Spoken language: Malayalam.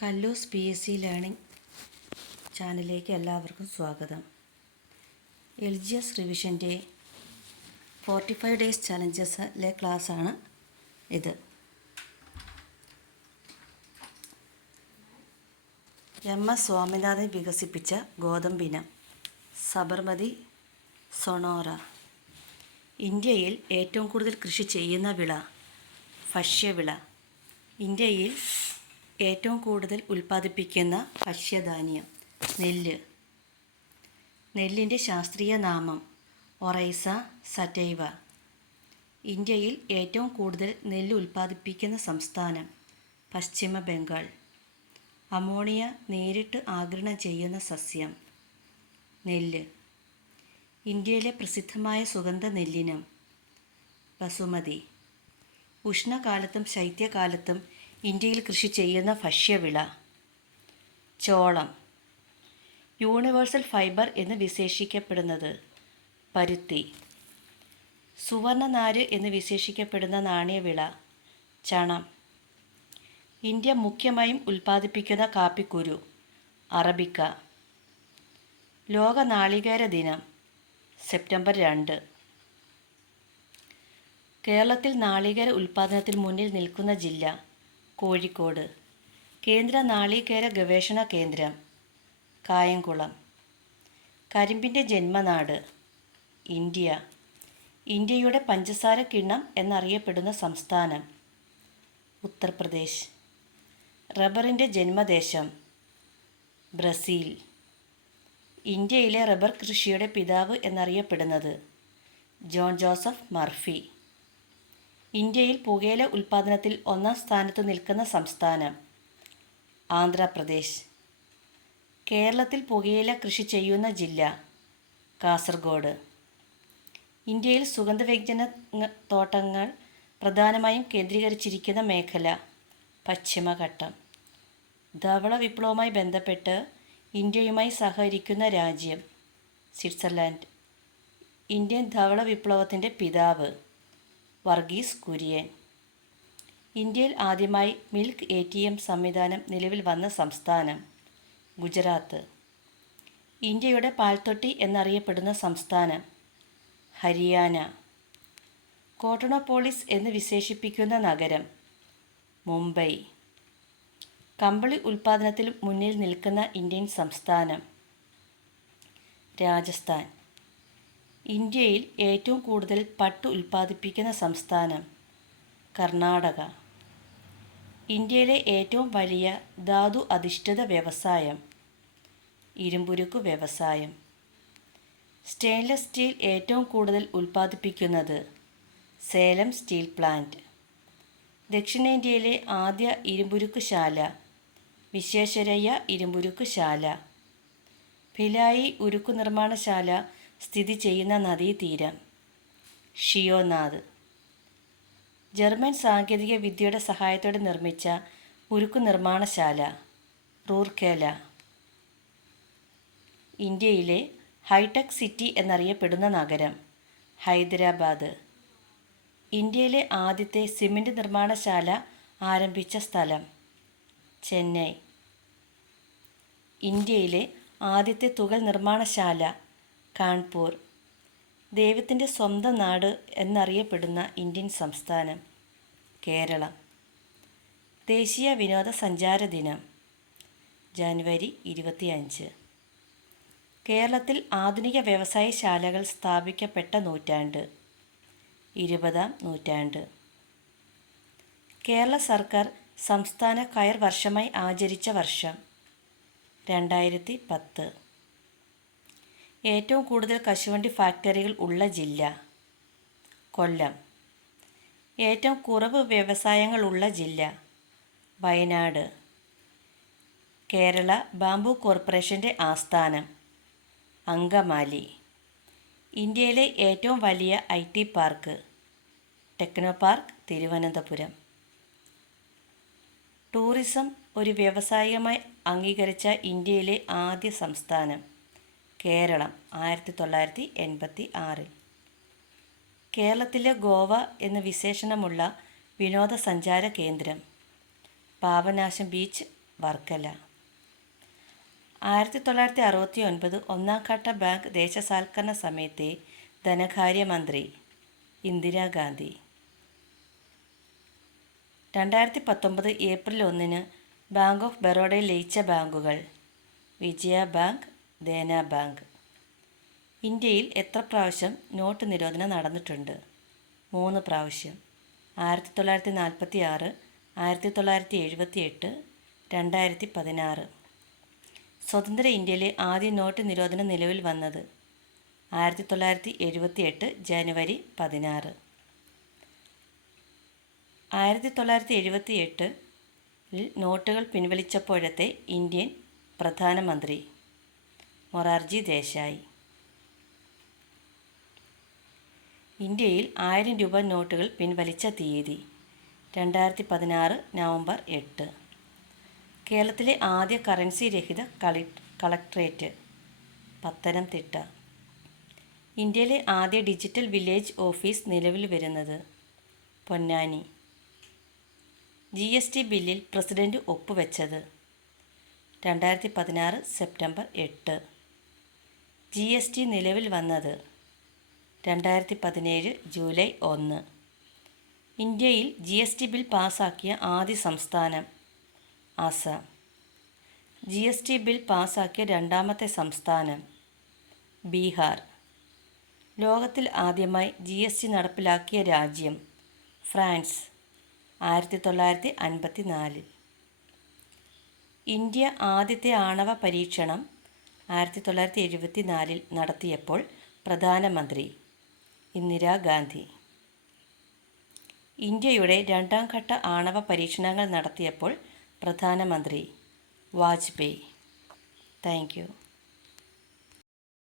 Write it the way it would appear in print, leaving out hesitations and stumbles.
കല്ലൂസ് PSC ലേണിംഗ് ചാനലിലേക്ക് എല്ലാവർക്കും സ്വാഗതം. LGS റിവിഷൻ്റെ 45 ഡേയ്സ് ചലഞ്ചസിലെ ക്ലാസ്സാണ് ഇത്. MS സ്വാമിനാഥൻ വികസിപ്പിച്ച ഗോതമ്പിനം സബർമതി സൊണോറ. ഇന്ത്യയിൽ ഏറ്റവും കൂടുതൽ കൃഷി ചെയ്യുന്ന വിള ഭക്ഷ്യവിള. ഇന്ത്യയിൽ ഏറ്റവും കൂടുതൽ ഉൽപ്പാദിപ്പിക്കുന്ന ഭക്ഷ്യധാന്യം നെല്ല്. നെല്ലിൻ്റെ ശാസ്ത്രീയ നാമം ഒറൈസ സറ്റൈവ. ഇന്ത്യയിൽ ഏറ്റവും കൂടുതൽ നെല്ല് ഉൽപ്പാദിപ്പിക്കുന്ന സംസ്ഥാനം പശ്ചിമ ബംഗാൾ. അമോണിയ നേരിട്ട് ആഗിരണം ചെയ്യുന്ന സസ്യം നെല്ല്. ഇന്ത്യയിലെ പ്രസിദ്ധമായ സുഗന്ധ നെല്ലിനം ബസുമതി. ഉഷ്ണകാലത്തും ശൈത്യകാലത്തും ഇന്ത്യയിൽ കൃഷി ചെയ്യുന്ന ഭക്ഷ്യവിള ചോളം. യൂണിവേഴ്സൽ ഫൈബർ എന്ന് വിശേഷിക്കപ്പെടുന്നത് പരുത്തി. സുവർണനാര് എന്ന് വിശേഷിക്കപ്പെടുന്ന നാണ്യവിള ചണം. ഇന്ത്യ മുഖ്യമായും ഉൽപ്പാദിപ്പിക്കുന്ന കാപ്പിക്കുരു അറബിക്ക. ലോക നാളികേര ദിനം സെപ്റ്റംബർ 2. കേരളത്തിൽ നാളികേര ഉൽപ്പാദനത്തിൽ മുന്നിൽ നിൽക്കുന്ന ജില്ല കോഴിക്കോട്. കേന്ദ്ര നാളികേര ഗവേഷണ കേന്ദ്രം കായംകുളം. കരിമ്പിൻ്റെ ജന്മനാട് ഇന്ത്യ. ഇന്ത്യയുടെ പഞ്ചസാര കിണ്ണം എന്നറിയപ്പെടുന്ന സംസ്ഥാനം ഉത്തർപ്രദേശ്. റബ്ബറിൻ്റെ ജന്മദേശം ബ്രസീൽ. ഇന്ത്യയിലെ റബ്ബർ കൃഷിയുടെ പിതാവ് എന്നറിയപ്പെടുന്നത് ജോൺ ജോസഫ് മർഫി. ഇന്ത്യയിൽ പുകയില ഉൽപ്പാദനത്തിൽ ഒന്നാം സ്ഥാനത്ത് നിൽക്കുന്ന സംസ്ഥാനം ആന്ധ്രാപ്രദേശ്. കേരളത്തിൽ പുകയില കൃഷി ചെയ്യുന്ന ജില്ല കാസർഗോഡ്. ഇന്ത്യയിൽ സുഗന്ധവ്യഞ്ജന തോട്ടങ്ങൾ പ്രധാനമായും കേന്ദ്രീകരിച്ചിരിക്കുന്ന മേഖല പശ്ചിമഘട്ടം. ധവള വിപ്ലവവുമായി ബന്ധപ്പെട്ട് ഇന്ത്യയുമായി സഹകരിക്കുന്ന രാജ്യം സ്വിറ്റ്സർലാൻഡ്. ഇന്ത്യൻ ധവള വിപ്ലവത്തിൻ്റെ പിതാവ് വർഗീസ് കുര്യൻ. ഇന്ത്യയിൽ ആദ്യമായി മിൽക്ക് ATM സംവിധാനം നിലവിൽ വന്ന സംസ്ഥാനം ഗുജറാത്ത്. ഇന്ത്യയുടെ പാൽത്തൊട്ടി എന്നറിയപ്പെടുന്ന സംസ്ഥാനം ഹരിയാന. കോട്ടണോപോളിസ് എന്ന് വിശേഷിപ്പിക്കുന്ന നഗരം മുംബൈ. കമ്പിളി ഉൽപ്പാദനത്തിൽ മുന്നിൽ നിൽക്കുന്ന ഇന്ത്യൻ സംസ്ഥാനം രാജസ്ഥാൻ. ഇന്ത്യയിൽ ഏറ്റവും കൂടുതൽ പട്ട് ഉൽപ്പാദിപ്പിക്കുന്ന സംസ്ഥാനം കർണാടക. ഇന്ത്യയിലെ ഏറ്റവും വലിയ ധാതു അധിഷ്ഠിത വ്യവസായം ഇരുമ്പുരുക്ക് വ്യവസായം. സ്റ്റെയിൻലെസ് സ്റ്റീൽ ഏറ്റവും കൂടുതൽ ഉൽപ്പാദിപ്പിക്കുന്നത് സേലം സ്റ്റീൽ പ്ലാന്റ്. ദക്ഷിണേന്ത്യയിലെ ആദ്യ ഇരുമ്പുരുക്ക് ശാല വിശ്വേശ്വരയ്യ ഇരുമ്പുരുക്ക് ശാല. ഭിലായി ഉരുക്കു നിർമ്മാണശാല സ്ഥിതി ചെയ്യുന്ന നദീതീരം ഷിയോനാഥ്. ജർമ്മൻ സാങ്കേതിക വിദ്യയുടെ സഹായത്തോടെ നിർമ്മിച്ച ഉരുക്കു നിർമ്മാണശാല റൂർക്കേല. ഇന്ത്യയിലെ ഹൈടെക് സിറ്റി എന്നറിയപ്പെടുന്ന നഗരം ഹൈദരാബാദ്. ഇന്ത്യയിലെ ആദ്യത്തെ സിമൻറ്റ് നിർമ്മാണശാല ആരംഭിച്ച സ്ഥലം ചെന്നൈ. ഇന്ത്യയിലെ ആദ്യത്തെ തുകൽ നിർമ്മാണശാല കാൺപൂർ. ദൈവത്തിൻ്റെ സ്വന്തം നാട് എന്നറിയപ്പെടുന്ന ഇന്ത്യൻ സംസ്ഥാനം കേരളം. ദേശീയ വിനോദസഞ്ചാര ദിനം ജനുവരി 25. കേരളത്തിൽ ആധുനിക വ്യവസായശാലകൾ സ്ഥാപിക്കപ്പെട്ട നൂറ്റാണ്ട് 20-ാം നൂറ്റാണ്ട്. കേരള സർക്കാർ സംസ്ഥാന കയർ വർഷമായി ആചരിച്ച വർഷം 2010. ഏറ്റവും കൂടുതൽ കശുവണ്ടി ഫാക്ടറികൾ ഉള്ള ജില്ല കൊല്ലം. ഏറ്റവും കുറവ് വ്യവസായങ്ങളുള്ള ജില്ല വയനാട്. കേരള ബാംബു കോർപ്പറേഷൻ്റെ ആസ്ഥാനം അങ്കമാലി. ഇന്ത്യയിലെ ഏറ്റവും വലിയ IT park techno park Thiruvananthapuram. Tourism ഒരു വ്യവസായമായി അംഗീകരിച്ച ഇന്ത്യയിലെ ആദ്യ സംസ്ഥാനം കേരളം 1986. കേരളത്തിലെ ഗോവ എന്ന വിശേഷണമുള്ള വിനോദസഞ്ചാര കേന്ദ്രം പാപനാശം ബീച്ച് വർക്കല. 1969 ഒന്നാം ഘട്ട ബാങ്ക് ദേശസാൽക്കരണ സമയത്തെ ധനകാര്യമന്ത്രി ഇന്ദിരാഗാന്ധി. 2019 ഏപ്രിൽ 1 ബാങ്ക് ഓഫ് ബറോഡയിൽ ലയിച്ച ബാങ്കുകൾ വിജയ ബാങ്ക്, ദേന ബാങ്ക്. ഇന്ത്യയിൽ എത്ര പ്രാവശ്യം നോട്ട് നിരോധനം നടന്നിട്ടുണ്ട്? 3 പ്രാവശ്യം. 1946, 1978, 2016. സ്വതന്ത്ര ഇന്ത്യയിലെ ആദ്യ നോട്ട് നിരോധനം നിലവിൽ വന്നത് 1978 ജനുവരി 16. 1978 നോട്ടുകൾ പിൻവലിച്ചപ്പോഴത്തെ ഇന്ത്യൻ പ്രധാനമന്ത്രി മൊറാർജി ദേശായി. ഇന്ത്യയിൽ 1000 രൂപ നോട്ടുകൾ പിൻവലിച്ച തീയതി 2016 നവംബർ 8. കേരളത്തിലെ ആദ്യ കറൻസി രഹിത കളക്ട്രേറ്റ് പത്തനംതിട്ട. ഇന്ത്യയിലെ ആദ്യ ഡിജിറ്റൽ വില്ലേജ് ഓഫീസ് നിലവിൽ വരുന്നത് പൊന്നാനി. GST ബില്ലിൽ പ്രസിഡന്റ് ഒപ്പുവെച്ചത് 2016 സെപ്റ്റംബർ 8. GST നിലവിൽ വന്നത് 2017 ജൂലൈ 1. ഇന്ത്യയിൽ GST ബിൽ പാസാക്കിയ ആദ്യ സംസ്ഥാനം ആസാം. GST ബിൽ പാസാക്കിയ രണ്ടാമത്തെ സംസ്ഥാനം ബീഹാർ. ലോകത്തിൽ ആദ്യമായി GST നടപ്പിലാക്കിയ രാജ്യം ഫ്രാൻസ് 1954. ഇന്ത്യ ആദ്യത്തെ ആണവ പരീക്ഷണം 1974 നടത്തിയപ്പോൾ പ്രധാനമന്ത്രി ഇന്ദിരാഗാന്ധി. ഇന്ത്യയുടെ രണ്ടാം ഘട്ട ആണവ പരീക്ഷണങ്ങൾ നടത്തിയപ്പോൾ പ്രധാനമന്ത്രി വാജ്പേയി. Thank you.